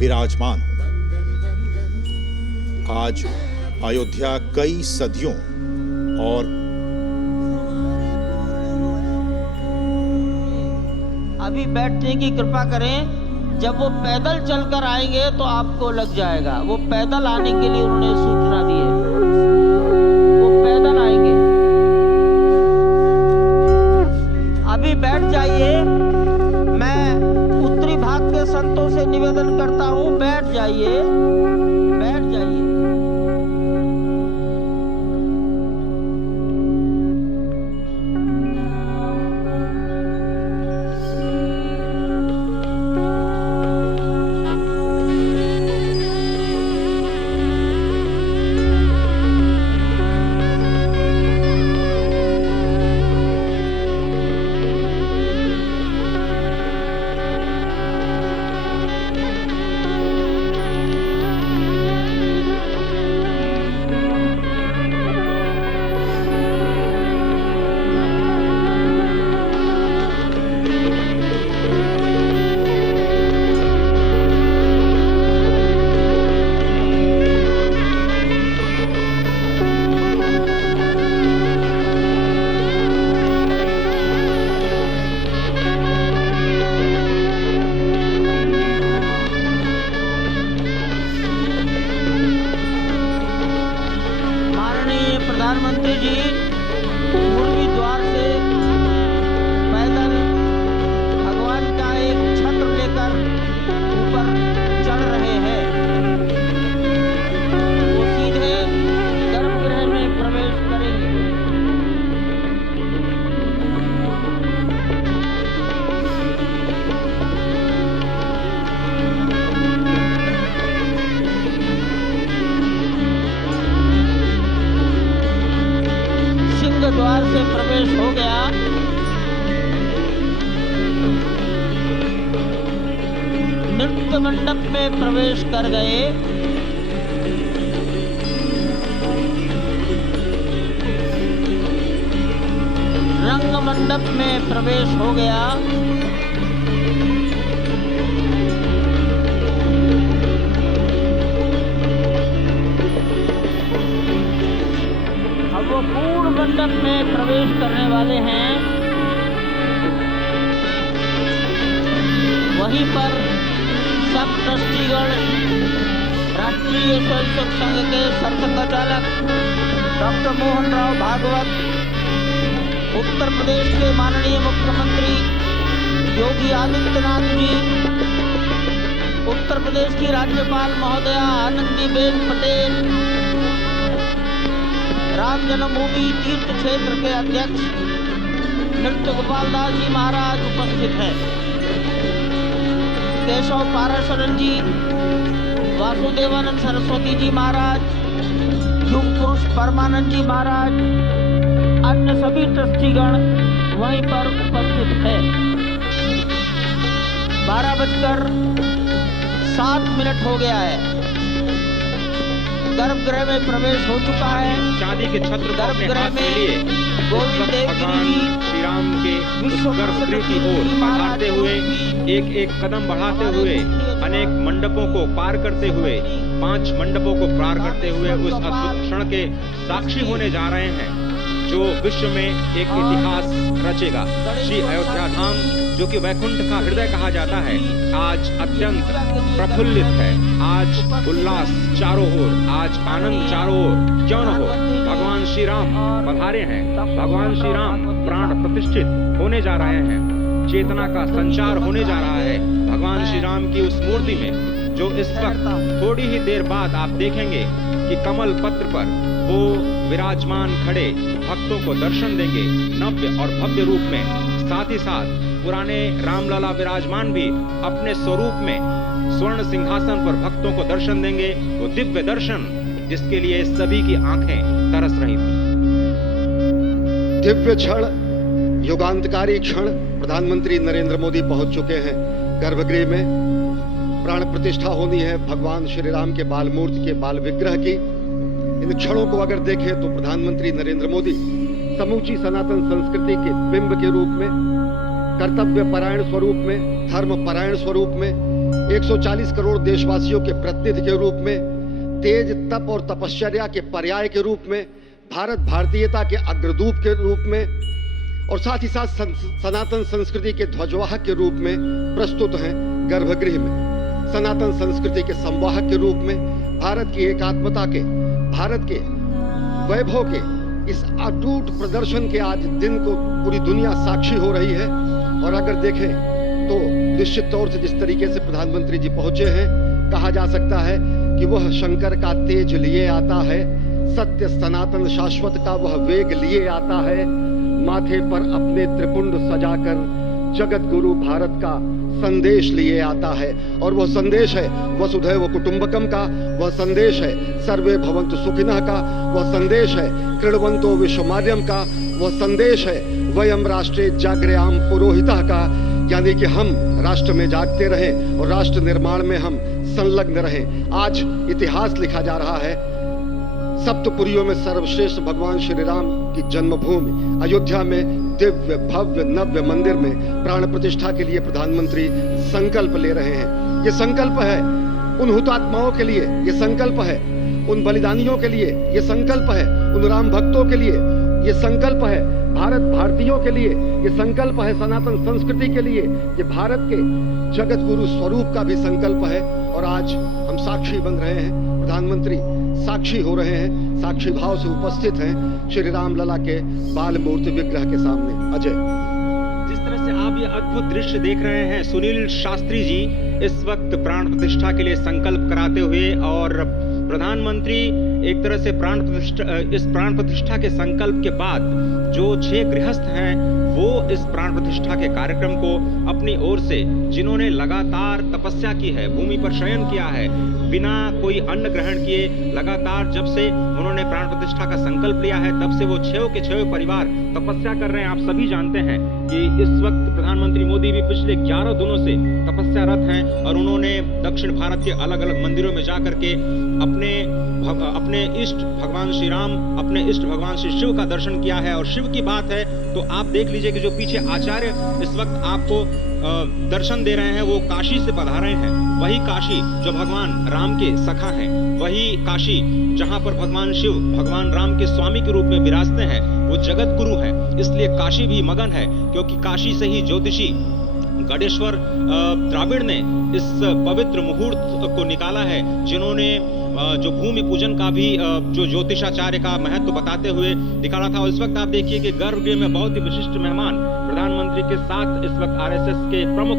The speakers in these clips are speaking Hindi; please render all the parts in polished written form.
विराजमान हो। आज अयोध्या कई सदियों और अभी बैठने की कृपा करें। जब वो पैदल चलकर आएंगे तो आपको लग जाएगा। वो पैदल आने के लिए उन्होंने सूचना दी है। वो पैदल आएंगे। अभी बैठ जाइए। मैं उत्तरी भाग के संतों से निवेदन करता हूं, बैठ जाइए, बैठ जाइए। प्रधानमंत्री जी मुरली द्वार से पैदल भगवान का एक छत्र लेकर ऊपर चढ़ रहे हैं। वो सीधे गर्भगृह में प्रवेश करेंगे। द्वार से प्रवेश हो गया। नृत्य मंडप में प्रवेश कर गए। रंग मंडप में प्रवेश हो गया। वो पूर्ण मंडप में प्रवेश करने वाले हैं। वहीं पर सब ट्रस्टीगण, राष्ट्रीय स्वयंसेवक संघ के संचालक डॉक्टर मोहन राव भागवत, उत्तर प्रदेश के माननीय मुख्यमंत्री योगी आदित्यनाथ जी, उत्तर प्रदेश की राज्यपाल महोदया आनंदीबेन पटेल, राम जन्मभूमि तीर्थ क्षेत्र के अध्यक्ष नृत्य गोपाल दास जी महाराज उपस्थित हैं। केशव पाराशरन जी, वासुदेवानंद सरस्वती जी महाराज, युग पुरुष परमानंद जी महाराज, अन्य सभी ट्रस्टीगण वहीं पर उपस्थित है। 12:07 हो गया है। गर्भगृह में प्रवेश हो चुका है। चांदी के छत्र को अपने हाथ में लिए गोविंद देव गिरी जी श्री राम के गर्भगृह की ओर बढ़ाते हुए, एक एक कदम बढ़ाते हुए, अनेक मंडपों को पार करते हुए, 5 मंडपों को पार करते हुए उस अद्भुत क्षण के साक्षी होने जा रहे हैं जो विश्व में एक इतिहास रचेगा। श्री अयोध्या धाम, जो कि वैकुंठ का हृदय कहा जाता है, आज अत्यंत प्रफुल्लित है। आज उल्लास चारों ओर, आज आनंद चारों ओर। क्यों न हो, भगवान श्री राम पधारे हैं। भगवान श्री राम प्राण प्रतिष्ठित होने जा रहे हैं। चेतना का संचार होने जा रहा है भगवान श्री राम की उस मूर्ति में, जो इस वक्त थोड़ी ही देर बाद आप देखेंगे कि कमल पत्र पर वो विराजमान खड़े भक्तों को दर्शन देंगे नव्य और भव्य रूप में। साथ ही साथ पुराने रामलला विराजमान भी अपने स्वरूप में स्वर्ण सिंहासन पर भक्तों को दर्शन देंगे। वो दिव्य दर्शन जिसके लिए सभी की आंखें तरस रही थी। दिव्य क्षण, युगांतकारी क्षण। प्रधानमंत्री नरेंद्र मोदी पहुंच चुके हैं गर्भगृह में। प्राण प्रतिष्ठा होनी है भगवान श्री राम के बाल मूर्ति के बाल विग्रह की। इन क्षणों को अगर देखें तो प्रधानमंत्री नरेंद्र मोदी समूची सनातन संस्कृति के बिंब के रूप में, कर्तव्य परायण स्वरूप में, धर्म परायण स्वरूप में 140 करोड़ देशवासियों के प्रतिनिधि के रूप में, तेज तप और तपश्चर्या के पर्याय के रूप में, भारत भारतीयता के अग्रदूत के रूप में और साथ ही साथ सनातन संस्कृति के ध्वजवाहक के रूप में प्रस्तुत हैं गर्भगृह में। सनातन संस्कृति के संवाहक के रूप में, भारत की एकात्मता के, भारत के वैभव के इस अटूट प्रदर्शन के आज दिन को पूरी दुनिया साक्षी हो रही है। और अगर देखें तो निश्चित तौर से जिस तरीके से प्रधानमंत्री जी पहुंचे हैं, कहा जा सकता है कि वह शंकर का तेज लिए आता है, सत्य सनातन शाश्वत का वह वेग लिए आता है, माथे पर अपने त्रिपुंड सजाकर जगत गुरु भारत का संदेश लिए आता है। और वह संदेश है वसुधैव कुटुंबकम का, वह संदेश है सर्वे भवन्तु सुखिनः का, वह संदेश है कृण्वन्तो विश्वमार्यम का, वह संदेश है वयम राष्ट्रे जागृयाम पुरोहितः का, यानी कि हम राष्ट्र में जागते रहें और राष्ट्र निर्माण में हम संलग्न रहें। आज इतिहास लिखा जा रहा है। सप्तपुरियों में सर्वश्रेष्ठ भगवान श्री राम की जन्मभूमि अयोध्या में दिव्य भव्य नव्य मंदिर में प्राण प्रतिष्ठा के लिए प्रधानमंत्री संकल्प ले रहे हैं। ये संकल्प है उन हुतात्माओं के लिए, ये संकल्प है उन बलिदानियों के लिए, ये संकल्प है उन राम भक्तों के लिए, ये संकल्प है भारत भारतीयों के लिए, ये संकल्प है सनातन संस्कृति के लिए, ये भारत के जगत गुरु स्वरूप का भी संकल्प है। और आज हम साक्षी बन रहे हैं, प्रधानमंत्री साक्षी हो रहे हैं, साक्षी भाव से उपस्थित हैं श्री राम लला के बाल मूर्ति विग्रह के सामने। अजय, जिस तरह से आप ये अद्भुत दृश्य देख रहे हैं, सुनील शास्त्री जी इस वक्त प्राण प्रतिष्ठा के लिए संकल्प कराते हुए, और प्रधानमंत्री एक तरह से इस प्राण प्रतिष्ठा के संकल्प के बाद जो 6 गृहस्थ हैं वो इस प्राण प्रतिष्ठा के कार्यक्रम को अपनी ओर से, जिन्होंने लगातार तपस्या की है, भूमि पर शयन किया है, बिना कोई अन्न ग्रहण किए, लगातार जब से उन्होंने प्राण प्रतिष्ठा का संकल्प लिया है तब से वो 6 के 6 परिवार तपस्या कर रहे हैं। आप सभी जानते हैं कि इस वक्त प्रधानमंत्री मोदी भी पिछले 11 दिनों से तपस्यारत हैं और उन्होंने दक्षिण भारत के अलग अलग मंदिरों में जाकर के अपने इष्ट भगवान श्री राम, अपने इष्ट भगवान श्री शिव का दर्शन किया है। और शिव की बात है तो आप देख लीजिए कि जो पीछे आचार्य इस वक्त आपको दर्शन दे रहे हैं वो काशी से पधारे हैं। वही काशी जो भगवान राम के सखा हैं, वही काशी जहां पर भगवान शिव भगवान राम के स्वामी के रूप में विराजते हैं, वो जगत गुरु हैं। इसलिए काशी भी मगन है, क्योंकि काशी से ही ज्योतिषी गणेश्वर द्राविड़ ने इस पवित्र मुहूर्त को निकाला है, जिन्होंने जो भूमि पूजन का भी जो ज्योतिषाचार्य का महत्व बताते हुए निकाला था। और इस वक्त आप देखिए कि गर्भगृह में बहुत ही विशिष्ट मेहमान प्रधानमंत्री के साथ इस वक्त आरएसएस के प्रमुख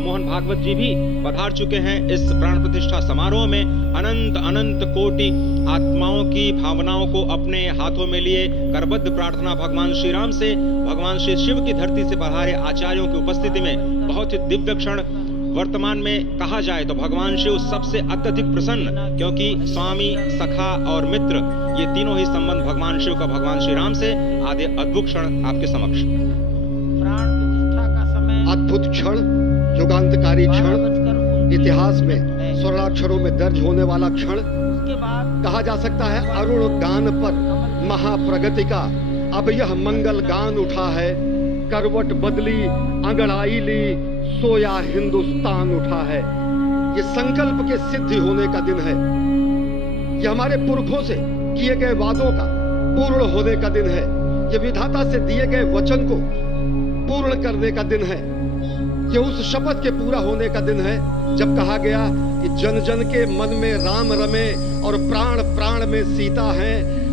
मोहन भागवत जी भी पधार चुके हैं। इस प्राण प्रतिष्ठा समारोह में अनंत अनंत कोटि आत्माओं की भावनाओं को अपने हाथों में लिए करबद्ध प्रार्थना भगवान श्री राम से, भगवान श्री शिव की धरती से पधारे आचार्यों की उपस्थिति में बहुत ही दिव्य क्षण। वर्तमान में कहा जाए तो भगवान शिव सबसे अत्यधिक प्रसन्न, क्योंकि स्वामी, सखा और मित्र ये तीनों ही संबंध भगवान शिव का भगवान श्री राम से। आदि अद्भुत क्षण आपके समक्ष। प्राण प्रतिष्ठा का समय अद्भुत क्षण, युगांतकारी क्षण, इतिहास में स्वर्णाक्षरों में दर्ज होने वाला क्षण। उसके बाद कहा जा सकता है अरुण गान पर महाप्रगति का अब यह मंगल गान उठा है, करवट बदली अंगड़ाई ली सोया हिंदुस्तान उठा है। ये संकल्प के सिद्धि होने का दिन है, ये हमारे पुरखों से किए गए वादों का पूर्ण होने का दिन है, ये विधाता से दिए गए वचन को पूर्ण करने का दिन है, ये उस शपथ के पूरा होने का दिन है जब कहा गया कि जन जन के मन में राम रमे और प्राण प्राण में सीता है,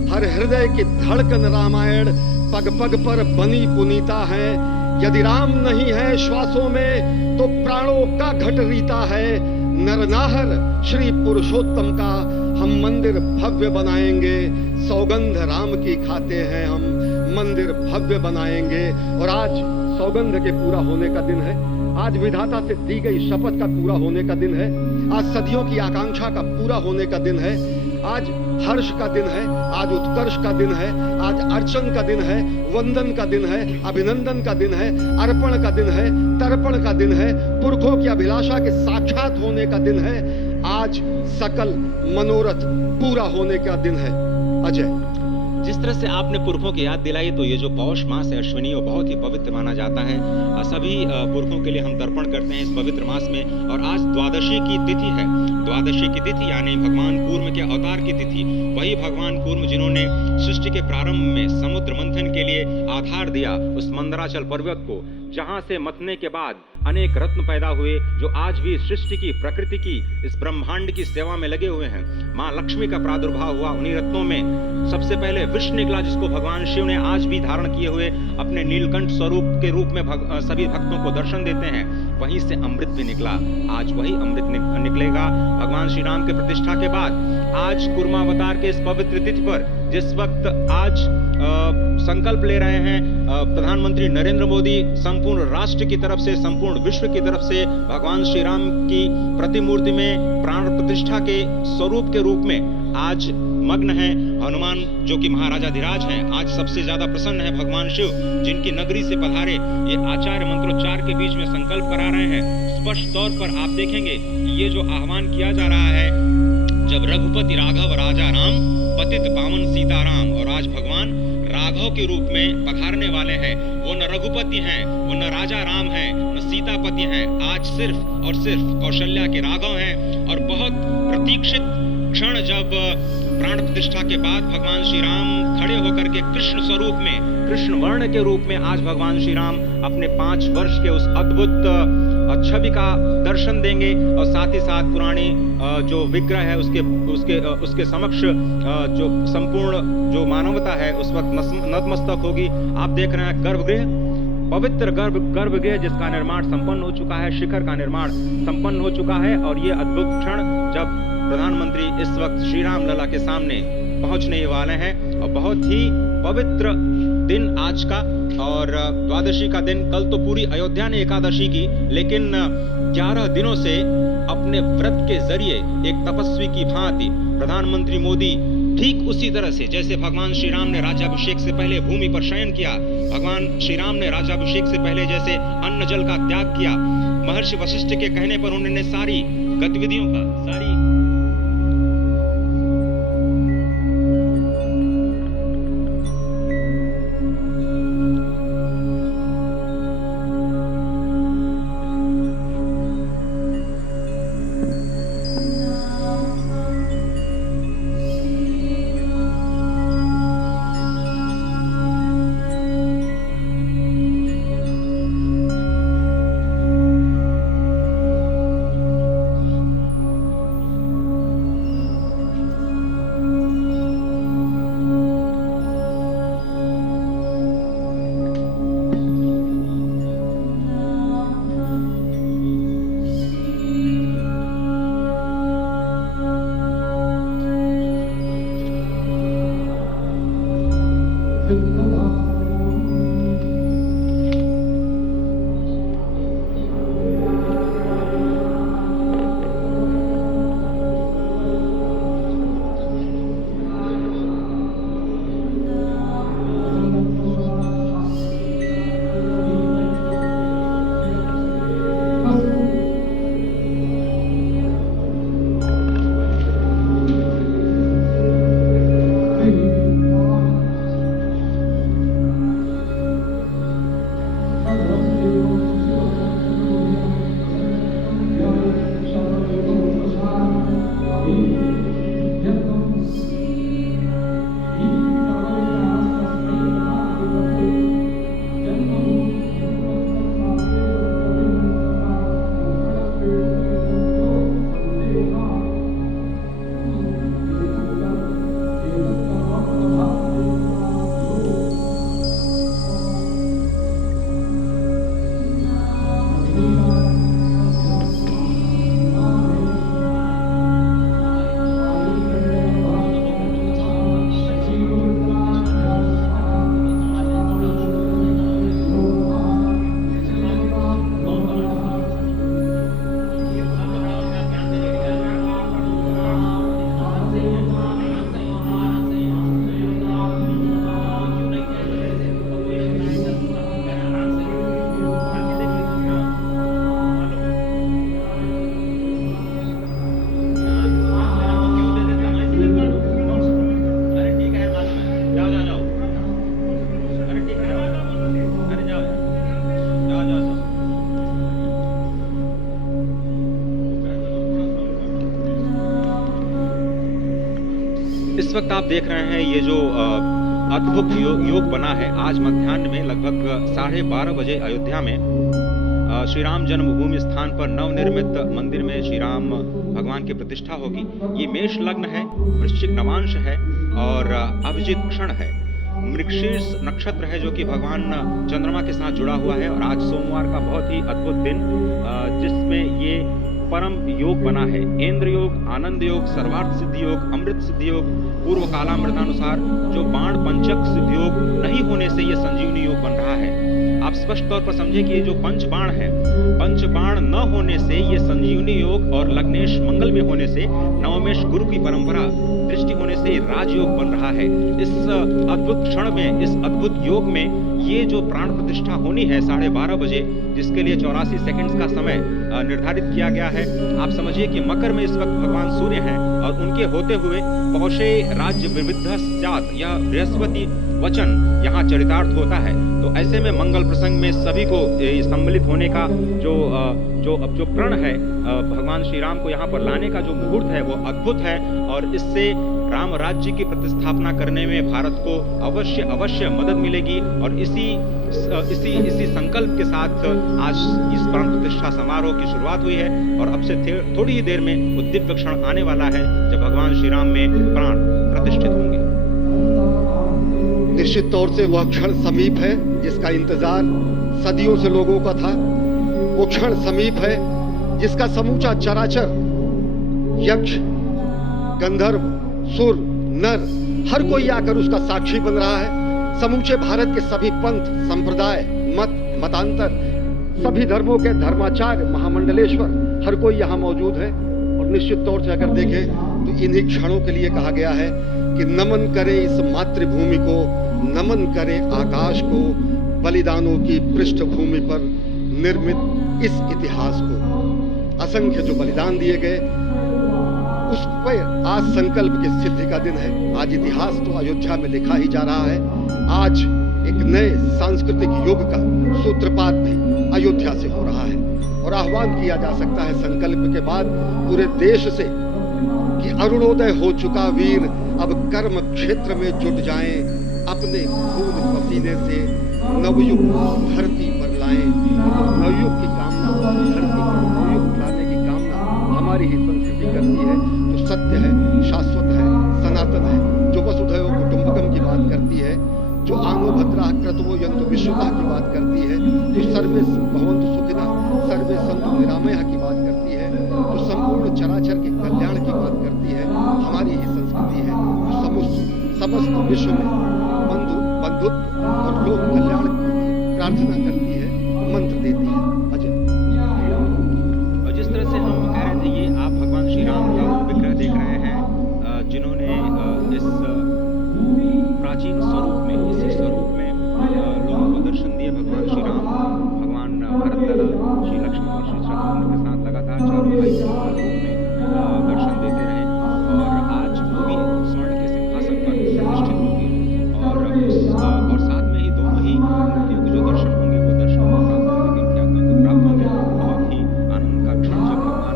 हर हृदय की धड़कन रामायण पग पग पर बनी पुनीता है। यदि राम नहीं है श्वासों में तो प्राणों का घट रीता है। नरनाहर श्री पुरुषोत्तम का हम मंदिर भव्य बनाएंगे, सौगंध राम की खाते हैं हम मंदिर भव्य बनाएंगे। और आज सौगंध के पूरा होने का दिन है, आज विधाता से दी गई शपथ का पूरा होने का दिन है, आज सदियों की आकांक्षा का पूरा होने का दिन है, आज हर्ष का दिन है, आज उत्कर्ष का दिन है, आज अर्चन का दिन है, वंदन का दिन है, अभिनंदन का दिन है, अर्पण का दिन है, तर्पण का दिन है, पुरखों की अभिलाषा के साक्षात होने का दिन है, आज सकल मनोरथ पूरा होने का दिन है। अजय, जिस तरह से आपने पुरखों की याद दिलाई, तो ये जो पौष मास है अश्विनी, वो बहुत ही पवित्र माना जाता है। सभी पुरखों के लिए हम तर्पण करते हैं इस पवित्र मास में। और आज द्वादशी की तिथि है। द्वादशी की तिथि यानी भगवान कूर्म के अवतार की तिथि। वही भगवान कूर्म जिन्होंने सृष्टि के प्रारंभ में समुद्र मंथन के लिए आधार दिया उस मंदराचल पर्वत को, जहां से मथने के बाद अनेक रत्न पैदा हुए, जो आज भी सृष्टि की, प्रकृति की, इस ब्रह्मांड की सेवा में लगे हुए हैं। माँ लक्ष्मी का प्रादुर्भाव हुआ उन्हीं रत्नों में। सबसे पहले विष निकला, जिसको भगवान शिव ने आज भी धारण किए हुए अपने नीलकंठ स्वरूप के रूप में सभी भक्तों को दर्शन देते हैं। वहीं से अमृत भी निकला। आज वही अमृत निकलेगा भगवान श्री राम के प्रतिष्ठा के बाद। आज कूर्मावतार के इस पवित्र तिथि पर, जिस वक्त आज संकल्प ले रहे हैं प्रधानमंत्री नरेंद्र मोदी, संपूर्ण राष्ट्र की तरफ से, संपूर्ण विश्व की तरफ से भगवान श्री राम की प्रतिमूर्ति में प्राण प्रतिष्ठा के स्वरूप के रूप में आज मग्न है। हनुमान जो कि महाराजाधिराज हैं, आज सबसे ज्यादा प्रसन्न है भगवान शिव, जिनकी नगरी से पधारे ये आचार्य मंत्रोच्चार के बीच में संकल्प करा रहे हैं। स्पष्ट तौर पर आप देखेंगे ये जो आह्वान किया जा रहा है, जब रघुपति राघव राजा राम, पतित पावन सीताराम, और आज भगवान राघव के रूप में पधारने वाले हैं। वो न रघुपति हैं, वो न राजा राम हैं, न सीतापति हैं। आज सिर्फ और सिर्फ कौशल्या के राघव हैं। और बहुत प्रतीक्षित क्षण, जब प्राण प्रतिष्ठा के बाद भगवान श्री राम खड़े होकर के कृष्ण स्वरूप में, कृष्ण वर्ण के रूप में आज भगवान श्री राम अपने 5 वर्ष के उस अद्भुत छवि का दर्शन देंगे। और साथ ही साथ पुरानी जो विग्रह है उसके समक्ष जो संपूर्ण जो मानवता है उस वक्त नतमस्तक होगी। आप देख रहे हैं गर्भगृह, पवित्र गर्भगृह जिसका निर्माण संपन्न हो चुका है, शिखर का निर्माण संपन्न हो चुका है। और ये अद्भुत क्षण जब प्रधानमंत्री इस वक्त श्री राम लला के सामने पहुंचने वाले हैं। और बहुत ही पवित्र दिन आज का। और द्वादशी का दिन, कल तो पूरी अयोध्या ने एकादशी की, लेकिन 11 दिनों से अपने व्रत के जरिए एक तपस्वी की भांति प्रधानमंत्री मोदी ठीक उसी तरह से, जैसे भगवान श्री राम ने राज्याभिषेक से पहले भूमि पर शयन किया, भगवान श्री राम ने राज्याभिषेक से पहले जैसे अन्न जल का त्याग किया, महर्षि वशिष्ठ के कहने पर उन्होंने सारी गतिविधियों का, सारी वक्त आप देख रहे हैं ये जो अद्भुत योग बना है। आज मध्याह्न में लगभग 12:30 बजे अयोध्या में श्री राम जन्मभूमि स्थान पर नवनिर्मित मंदिर में श्री राम भगवान की प्रतिष्ठा होगी। ये मेष लग्न है, वृश्चिक नवांश है और अभिजित क्षण है। मृगशीर्ष नक्षत्र है जो कि भगवान चंद्रमा के साथ जुड़ा हुआ है और आज सोमवार का बहुत ही अद्भुत दिन जिसमें ये परम योग बना है। इंद्र योग, आनंद योग, सर्वार्थ सिद्धि योग, अमृत सिद्धि योग, पूर्व कालामृतानुसार जो बाण पंचक सिद्धि योग नहीं होने से ये संजीवनी योग बन रहा है। आप स्पष्ट तौर पर समझे कि ये जो पंच बाण है, पंच बाण न होने से ये संजीवनी योग और लग्नेश मंगल में होने से नवमेश गुरु की परंपरा दृष्टि होने से राजयोग बन रहा है। इस अद्भुत क्षण में, इस अद्भुत योग में ये जो प्राण प्रतिष्ठा होनी है 12:30 बजे, जिसके लिए 84 सेकंड्स का समय निर्धारित किया गया है। आप समझिए कि मकर में इस वक्त भगवान सूर्य हैं और उनके होते हुए पौषे राज्य विविध स्यात् या बृहस्पति वचन यहाँ चरितार्थ होता है। तो ऐसे में मंगल प्रसंग में सभी को सम्मिलित होने का जो प्रण है, भगवान श्री राम को यहाँ पर लाने का जो मुहूर्त है वो अद्भुत है और इससे राम राज्य की प्रतिस्थापना करने में भारत को अवश्य मदद मिलेगी। और इसी संकल्प के साथ आज इस प्राण प्रतिष्ठा समारोह की शुरुआत हुई है और अब से थोड़ी ही देर में वो दिव्य क्षण आने वाला है जब भगवान श्री राम में प्राण प्रतिष्ठित होंगे। निश्चित तौर से वह क्षण समीप है जिसका इंतजार सदियों से लोगों का था। वो क्षण समीप है जिसका समूचा चराचर, यक्ष, गंधर्व, सुर, नर, हर कोई आकर उसका साक्षी बन रहा है। समूचे भारत के सभी पंथ, संप्रदाय, मतांतर, सभी धर्मों के धर्माचार्य, महामंडलेश्वर, हर कोई यहाँ मौजूद है। और निश्चित तौर से अगर देखें तो इन्हीं क्षणों के लिए कहा गया है कि नमन करें इस मातृभूमि को, नमन करें आकाश को, बलिदानों की पृष्ठभूमि पर निर्मित इस इतिहास को। असंख्य जो बलिदान दिए गए उस पर आज संकल्प की सिद्धि का दिन है। आज इतिहास तो अयोध्या में लिखा ही जा रहा है। आज एक नए सांस्कृतिक युग का सूत्रपात भी अयोध्या से हो रहा है और आह्वान किया जा सकता है संकल्प के बाद पूरे देश से कि अरुणोदय हो चुका वीर अब कर्म क्षेत्र में जुट जाएं, अपने खून पसीने से नवयुग धरती पर लाएं। नवयुग की कामना, धरती पर नवयुग लाने की कामना हमारी ही संस्कृति करती है। जो सत्य है, शाश्वत है, सनातन है, जो वसुधैव कुटुंबकम की बात करती है, जो आंगो भद्रा क्रतवो यंतु विश्वतः की बात करती है, जो सर्वे भवन्तु सुखिनः सर्वे सन्तु निरामयः की बात करती है, जो संपूर्ण चराचर के कल्याण की बात करती है, हमारी ही संस्कृति है। जो समस्त विश्व में बंधुत्व और लोक कल्याण की प्रार्थना करती है, मंत्र देती है। अजय, और जिस तरह से हम कह रहे थे, ये आप भगवान श्री राम का विग्रह देख रहे हैं जिन्होंने इस प्राचीन स्वरूप में, इसी स्वरूप में लोगों को दर्शन दिए। भगवान श्री राम, भगवान भरत लला, श्री लक्ष्मण और श्री शत्रुघ्न के साथ लगातार चारों भाई रूप में दर्शन देते रहे और आज वो भी स्वर्ण के सिंहासन पर प्रतिष्ठित होंगे और साथ में ही दोनों ही मूर्तियों के जो दर्शन होंगे वो दर्शन प्राप्त होंगे, ख्यातियों को प्राप्त होंगे। बहुत ही आनंद का क्षण जब भगवान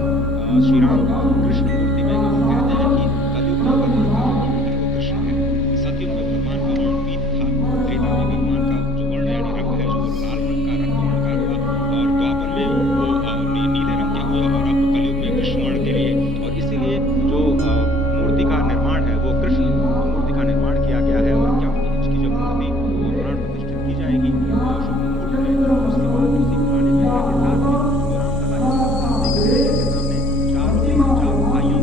श्री राम कृष्ण मूर्ति में हम कहते हैं कि कलयुग में भगवान का वो कृष्ण है, सतयुग में भगवान का वर्ण पीत था, त्रेता में भगवान का जो वर्ण यानी रंग है जो लाल रंग का रक्तवर्ण का हुआ और द्वापर में वो नीले रंग के हुआ और अब कलयुग में कृष्ण वर्ण के लिए। और इसीलिए जो मूर्ति का निर्माण है वो कृष्ण मूर्ति का निर्माण किया गया है और क्या इसकी जब मूर्ति प्राण प्रतिष्ठित की जाएगी शुभ मुहूर्त में, उसके बाद उसी पुराने महीने के साथ में रामलला के सामने चारों भाइयों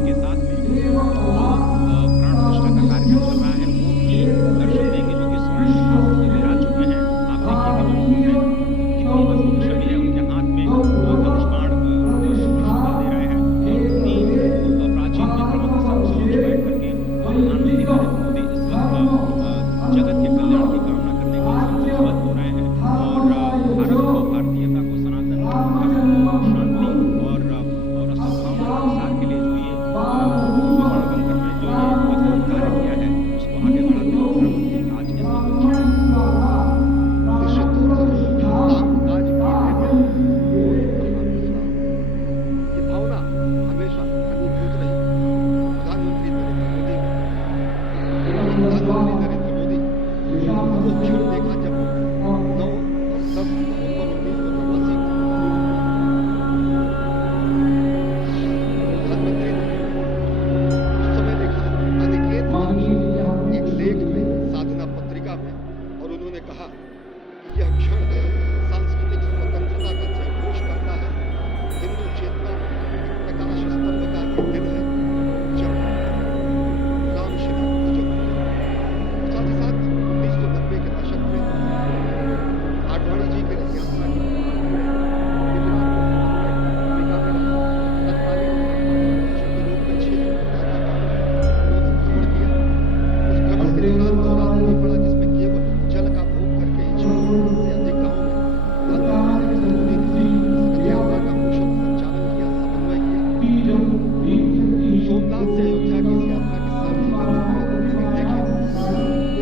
सोमनाथ से अयोध्या की इस यात्रा के साथ ही अगर देखें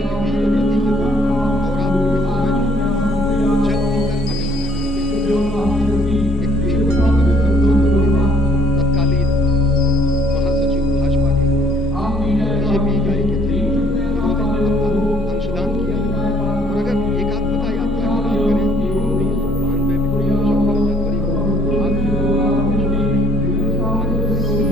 एक वीर व्रती के रूप नवरात्र के समय जल पीकर अचानक एक वीर व्रती के रूप में प्रधानमंत्री ने तत्कालीन महासचिव भाजपा के बीजेपी इकाई के थे, उन्होंने अपना अंशदान किया। और अगर एकात्मता यात्रा की बात करें 1992 में 14 जनवरी को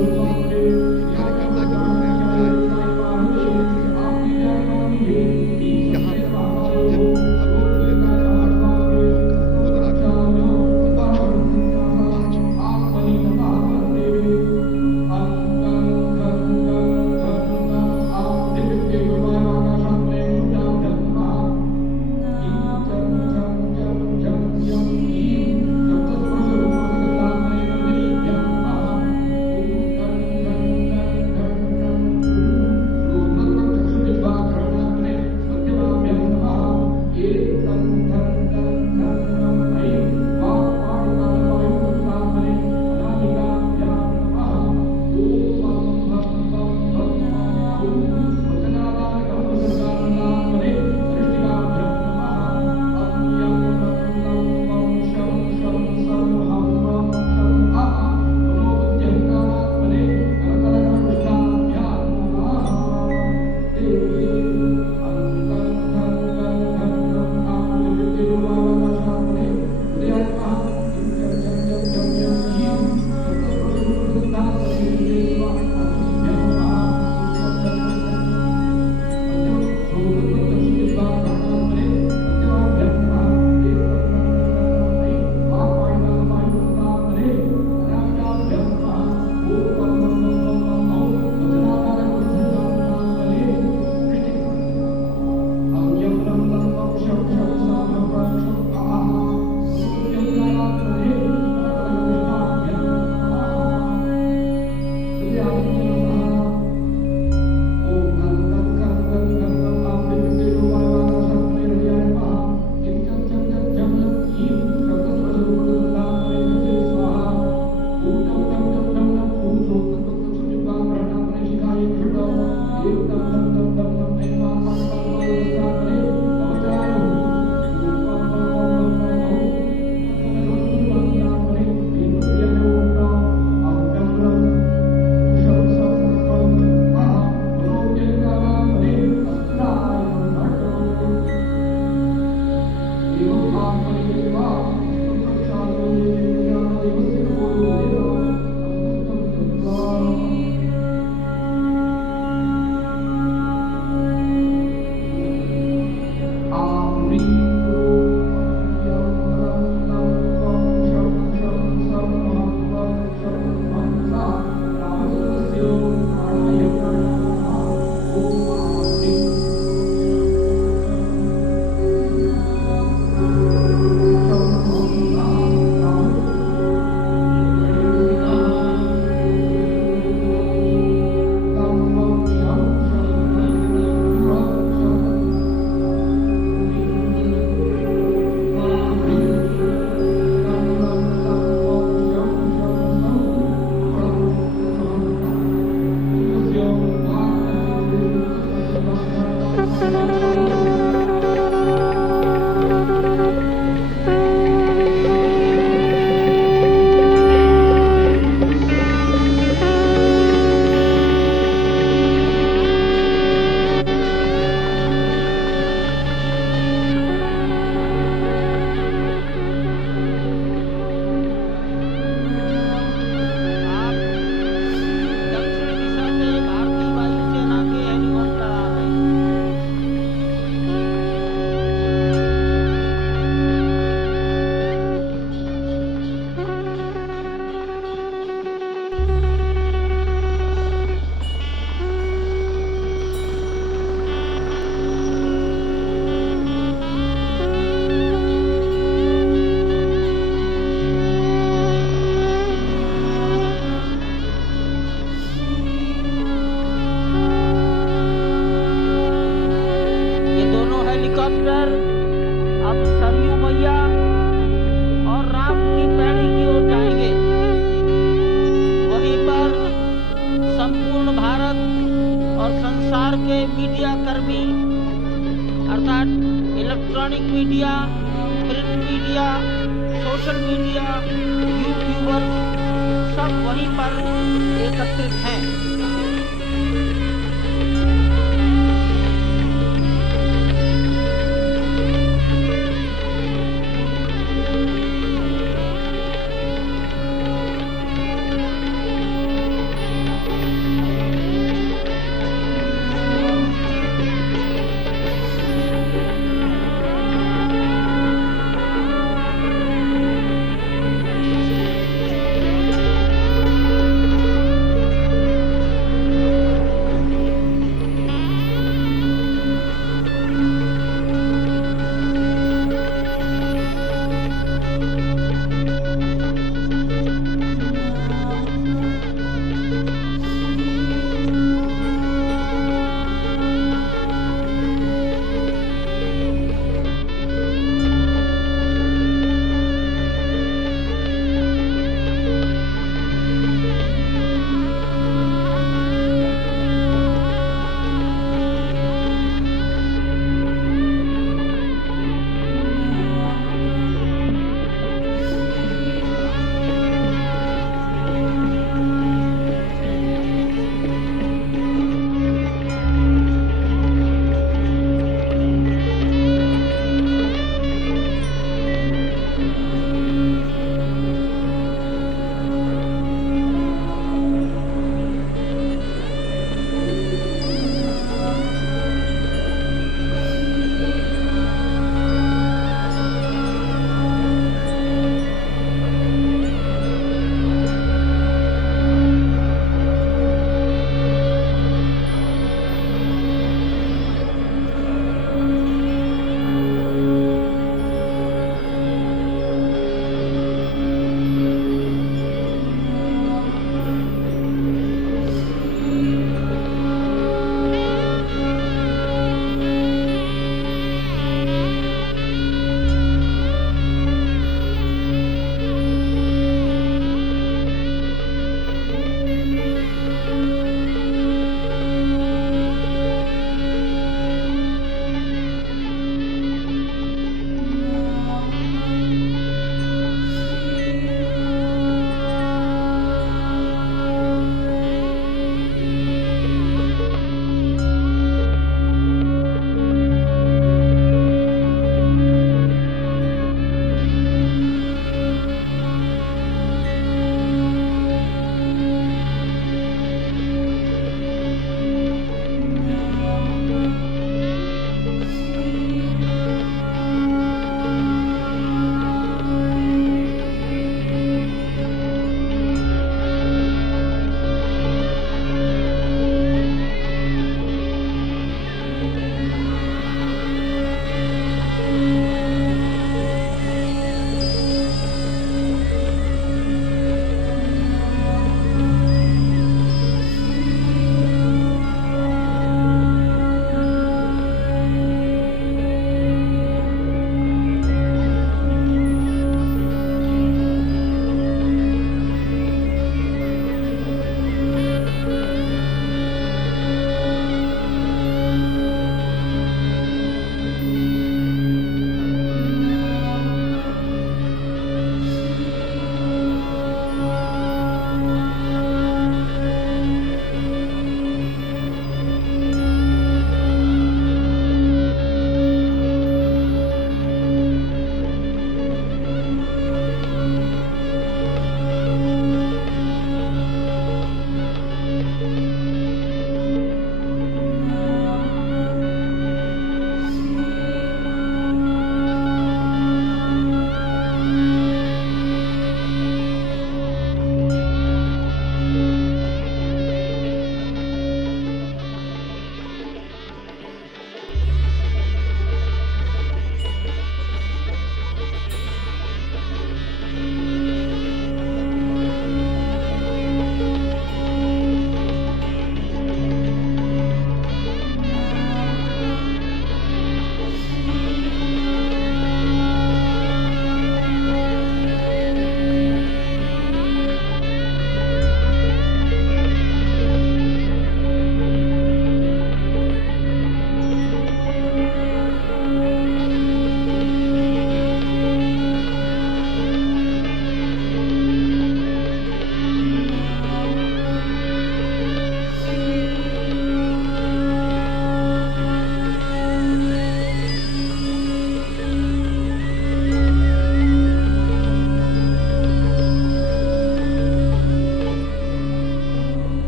प्रकार के मीडिया कर्मी अर्थात electronic media, print media, social media, YouTuber सब वहीं पर एकत्रित हैं।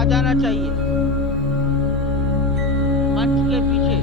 आ जाना चाहिए मंच के पीछे।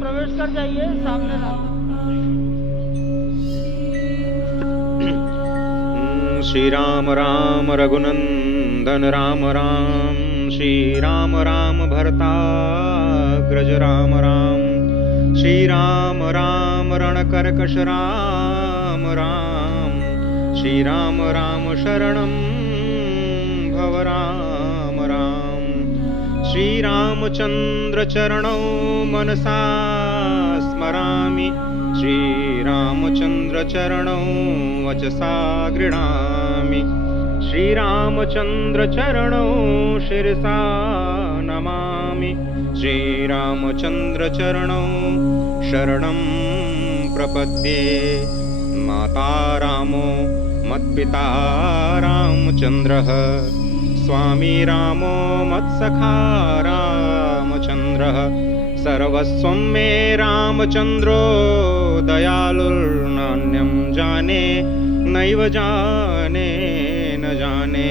प्रवेश कर जाइए सामने श्री राम राम रघुनंदन राम राम, श्री राम राम भरताग्रज राम राम, श्री राम राम रणकर्कश राम राम, श्री राम राम शरणं भव राम राम। श्री रामचंद्र चरणौ मनसा स्मरामि, श्री रामचंद्र चरणौ वचसा गृह्णामि, श्री रामचंद्र चरणौ शिरसा नमामि, श्री रामचंद्र चरणौ शरणं प्रपद्ये। माता रामो मत्पिता रामचंद्रः, स्वामी रामो मत्सखा रामचंद्रः, सर्वस्वं मे रामचंद्रो दयालुर्नान्यं जाने नैव जाने न जाने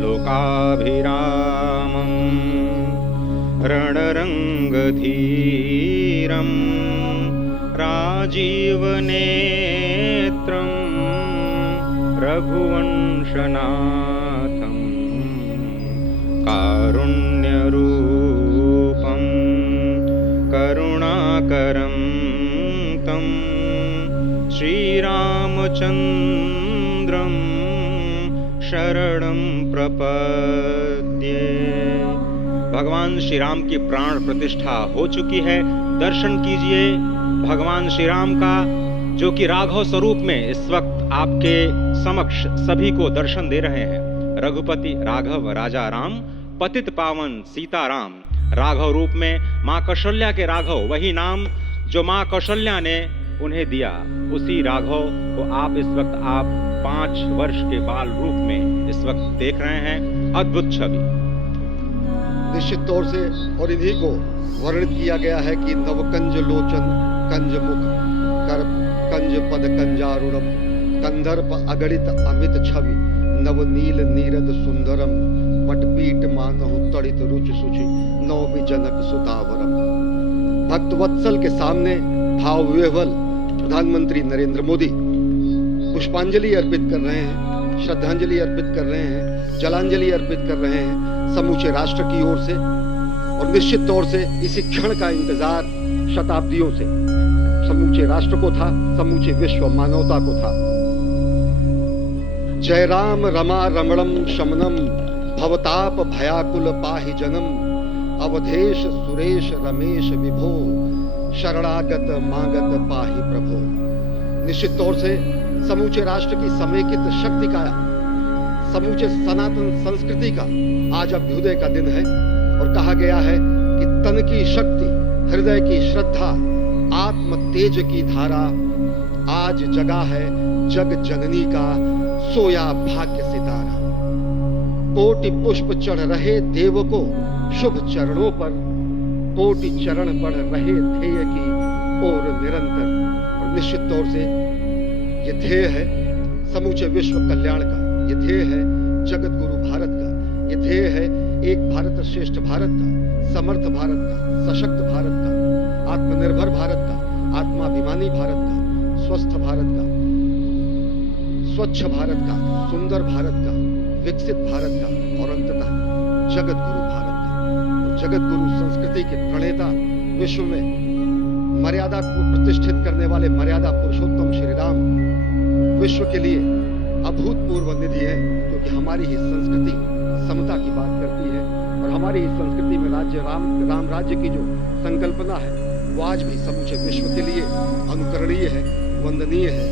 लोकाभिरामं रणरङ्गधीरं राजीवनेत्रं रघुवंशनाथं कारुण्यरूपं करुणाकरं तं श्रीरामचन्द्रं शरणं प्रपद्ये। भगवान श्री राम की प्राण प्रतिष्ठा हो चुकी है। दर्शन कीजिए भगवान श्री राम का, जो कि राघव स्वरूप में इस वक्त आपके समक्ष सभी को दर्शन दे रहे हैं। रघुपति राघव राजा राम, पतित पावन सीताराम। राघव रूप में माँ कौशल्या के राघव, वही नाम जो माँ कौशल्या ने उन्हें दिया, उसी राघव को आप इस वक्त 5 वर्ष के बाल रूप में इस वक्त देख रहे हैं। अद्भुत छवि। निश्चित तौर से और इन्हीं को वर्णित किया गया है कि नवकंज लोचन कंज मुख कर कंज पद कंजारुणम कंदर्प अगणित अमित छवि नवनील नीरद सुंदरम पटपीट मानहु तड़ित रुच सुचि नवमी जनक सुतावरम। भक्त वत्सल के सामने भाव विह्वल प्रधानमंत्री नरेंद्र मोदी पुष्पांजलि अर्पित कर रहे हैं, श्रद्धांजलि अर्पित कर रहे हैं, जलांजलि अर्पित कर रहे हैं समूचे राष्ट्र की ओर से। और निश्चित तौर से इसी क्षण का इंतजार शताब्दियों से समूचे राष्ट्र को था, समूचे विश्व मानवता को था। जय राम रमा रमणम शमनम भवताप भयाकुल पाहि जनम अवधेश सुरेश रमेश विभो शरणागत मागत पाहि प्रभो। निश्चित तौर से समूचे राष्ट्र की समेकित शक्ति का, समूचे सनातन संस्कृति का आज अभ्युदय का दिन है। और कहा गया है कि तन की शक्ति, हृदय की श्रद्धा, आत्म तेज की धारा आज जगा है जग जननी का सोया भाग्य सितारा। कोटि पुष्प चढ़ रहे देव को शुभ चरणों पर, कोटि चरण बढ़ रहे ध्येय की ओर निरंतर। और निश्चित तौर से ये ध्येय है समूचे विश्व कल्याण का, ये ध्येय है जगत गुरु भारत का, ये ध्येय है एक भारत श्रेष्ठ भारत का, समर्थ भारत का, सशक्त भारत का, आत्मनिर्भर भारत का, आत्माभिमानी भारत का, स्वस्थ भारत का, स्वच्छ भारत का, सुंदर भारत का, विकसित भारत का और अंततः जगत गुरु भारत का। और जगत गुरु संस्कृति के प्रणेता, विश्व में मर्यादा को प्रतिष्ठित करने वाले मर्यादा पुरुषोत्तम श्री राम विश्व के लिए अभूतपूर्व निधि है, क्योंकि हमारी ही संस्कृति समता की बात करती है। और हमारी ही संस्कृति में राम राज्य की जो संकल्पना है वो आज भी समूचे विश्व के लिए अनुकरणीय है, वंदनीय है।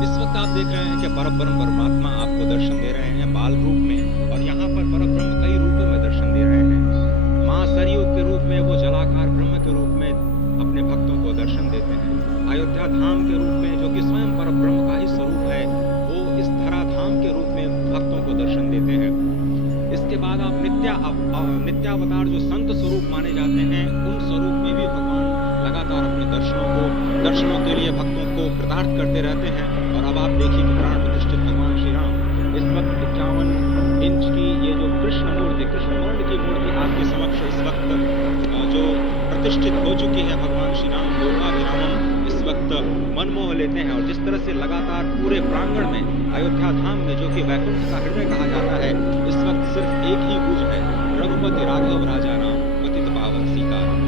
इस वक्त आप देख रहे हैं कि परब्रह्म परमात्मा आपको दर्शन दे रहे हैं बाल रूप में, और यहाँ पर परब्रह्म कई रूपों में दर्शन दे रहे हैं। माँ सरयू के रूप में वो जलाकार ब्रह्म के रूप में अपने भक्तों को दर्शन देते हैं। अयोध्या धाम के रूप में, जो कि स्वयं परब्रह्म का ही स्वरूप है, वो इस धरा धाम के रूप में भक्तों को दर्शन देते हैं। इसके बाद आप नित्यावतार जो संत स्वरूप माने जाते हैं, उन स्वरूप में भी भगवान लगातार अपने दर्शनों के लिए भक्तों को कृतार्थ करते रहते हैं। और अब आप देखिए कि प्राण प्रतिष्ठित भगवान श्री राम इस वक्त 51 इंच की ये जो कृष्ण वर्ण की मूर्ति आपके समक्ष इस वक्त जो प्रतिष्ठित हो चुकी है, भगवान श्री राम लोकाभिरामम इस वक्त मनमोह लेते हैं। और जिस तरह से लगातार पूरे प्रांगण में अयोध्या धाम में, जो कि वैकुंठ का हृदय कहा जाता है, इस वक्त सिर्फ एक ही गूंज है, रघुपति राघव राजा राम, पतित पावन सीताराम।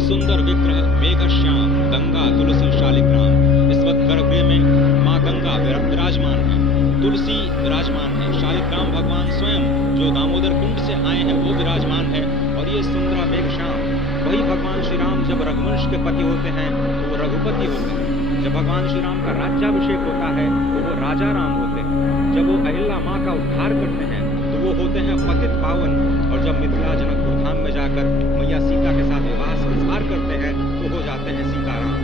सुंदर विग्रह मेघश्याम गंगा तुलसी शालिग्राम। इस वक्त गर्भगृह में माँ गंगा विराजमान है, तुलसी विराजमान है, शालिग्राम भगवान स्वयं जो दामोदर कुंड से आए हैं वो विराजमान है। और ये सुंदरा मेघश्याम, वही भगवान श्री राम जब रघुवंश के पति होते हैं तो वो रघुपति होते हैं। जब भगवान श्री राम का राज्याभिषेक होता है तो वो राजा राम होते हैं। जब वो अहिल्या माँ का उद्धार करते हैं तो वो होते हैं पतित पावन। और जब मिथिला जनकपुर धाम में जाकर मैया सीता के साथ विवाह संस्कार करते हैं तो हो जाते हैं सीताराम।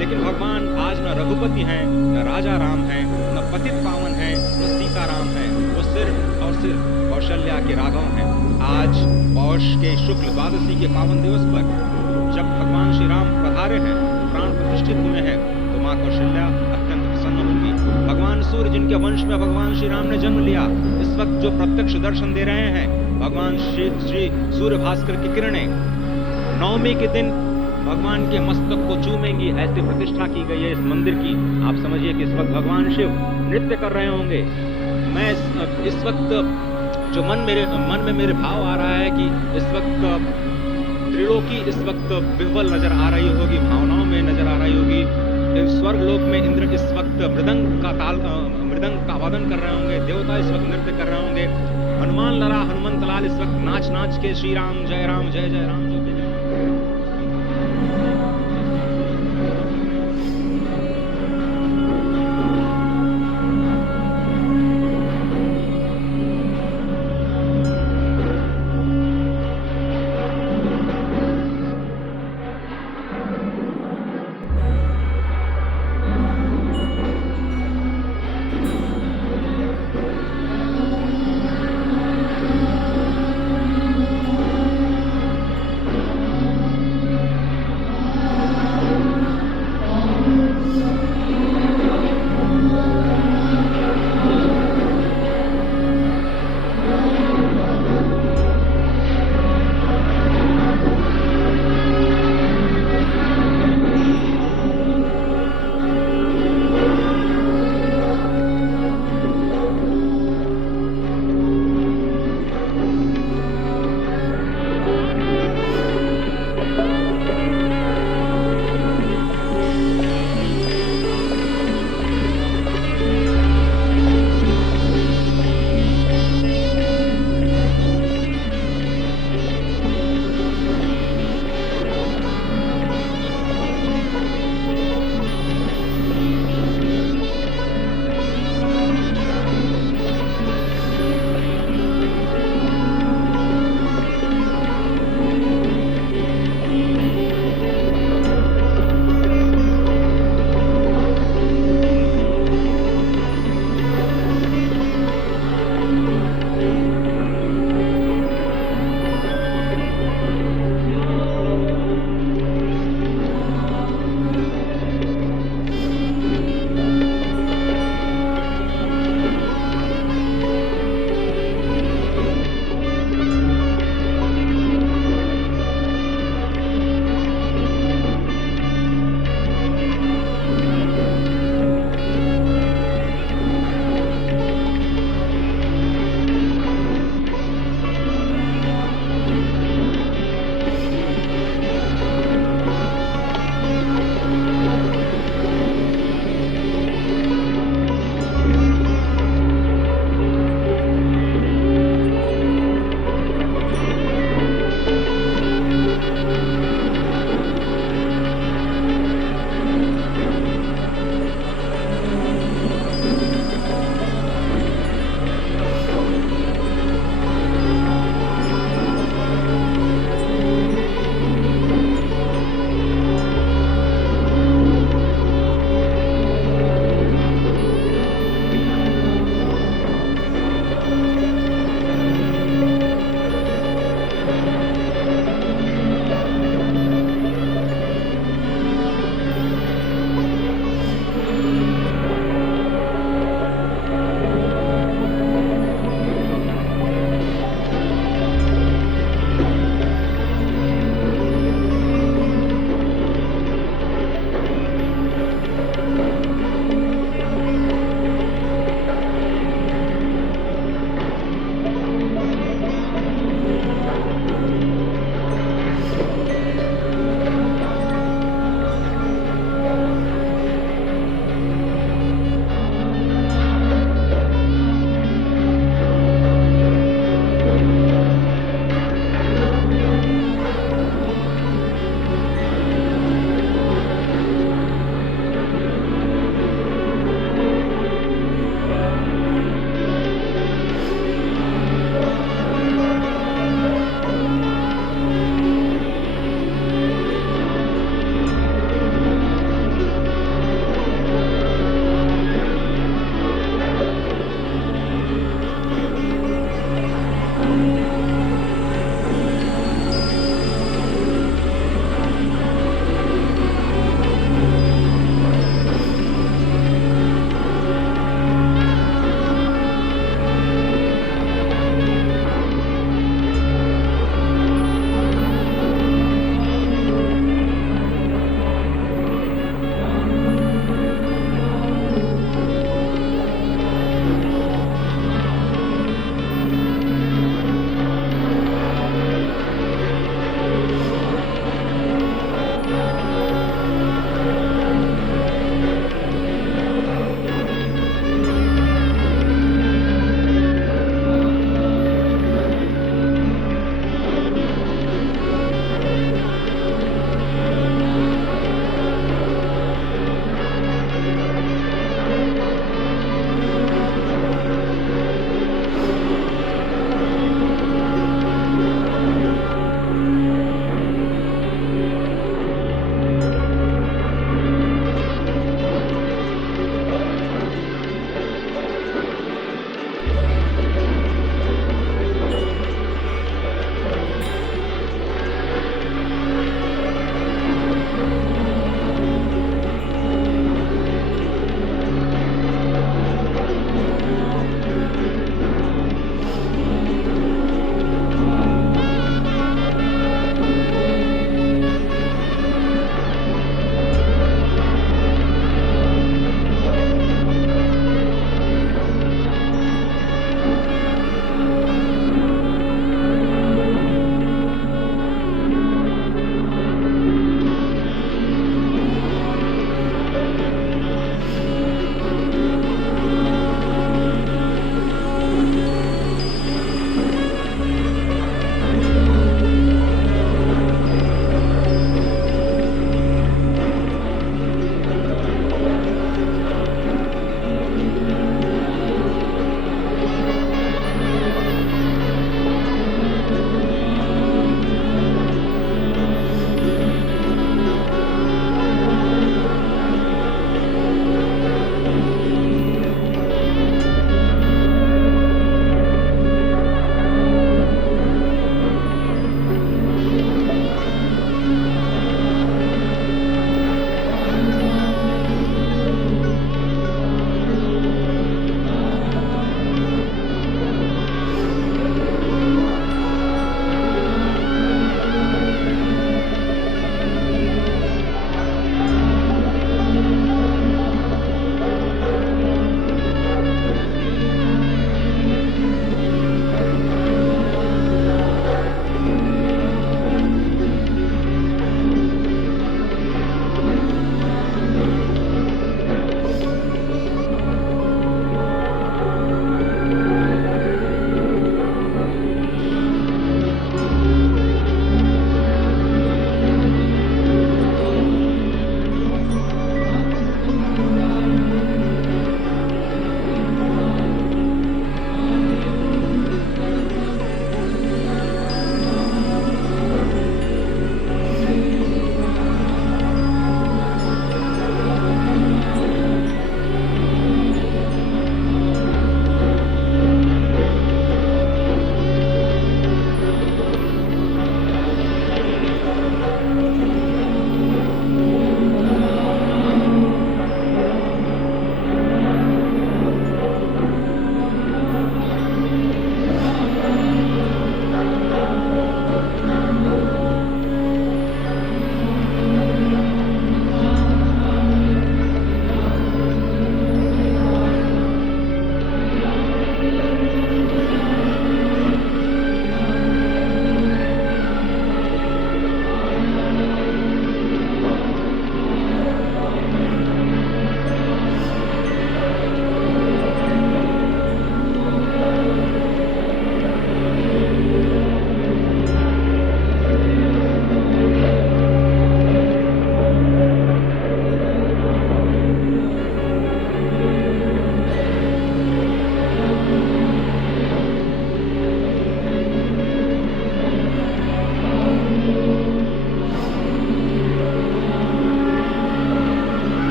लेकिन भगवान आज न रघुपति हैं, न राजा राम हैं, न पतित पावन हैं, न सीताराम हैं। वो सिर्फ और सिर्फ कौशल्या के राघव हैं। आज पौष के शुक्ल द्वादशी के पावन दिवस पर जब भगवान श्री राम पधारे हैं प्राण प्रतिष्ठित हुए हैं तो माँ कौशल्या अत्यंत प्रसन्न होंगी। भगवान सूर्य जिनके वंश में भगवान श्री राम ने जन्म लिया, इस वक्त जो प्रत्यक्ष दर्शन दे रहे हैं, भगवान श्री सूर्य भास्कर की किरणें नवमी के दिन भगवान के मस्तक को चूमेंगी। ऐसी प्रतिष्ठा की गई है इस मंदिर की। आप समझिए कि इस वक्त भगवान शिव नृत्य कर रहे होंगे। मैं इस वक्त जो मन में मेरे भाव आ रहा है कि इस वक्त त्रिलोकी इस वक्त विह्वल नजर आ रही होगी, भावनाओं में नजर आ रही होगी। स्वर्ग लोक में इंद्र इस वक्त मृदंग का वादन कर रहे होंगे, देवता इस वक्त नृत्य कर रहे होंगे। हनुमान लला हनुमंत लाल इस वक्त नाच नाच के श्री राम जय राम जय जय राम जो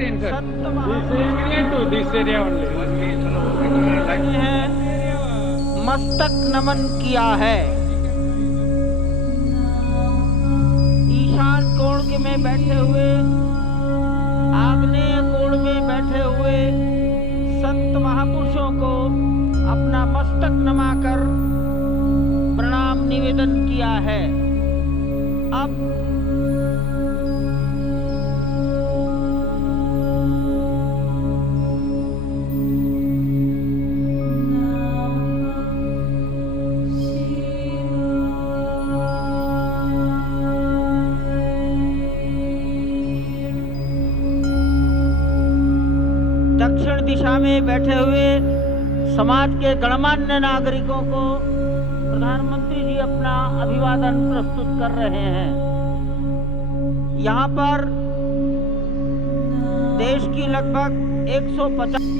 in, sir. संत This महापुरुष area to this area only. हैं मस्तक नमन किया है। ईशान कोण में बैठे हुए, आग्नेय कोण में बैठे हुए संत महापुरुषों को अपना मस्तक नमाकर प्रणाम निवेदन किया है। अब दक्षिण दिशा में बैठे हुए समाज के गणमान्य नागरिकों को प्रधानमंत्री जी अपना अभिवादन प्रस्तुत कर रहे हैं। यहाँ पर देश की लगभग 150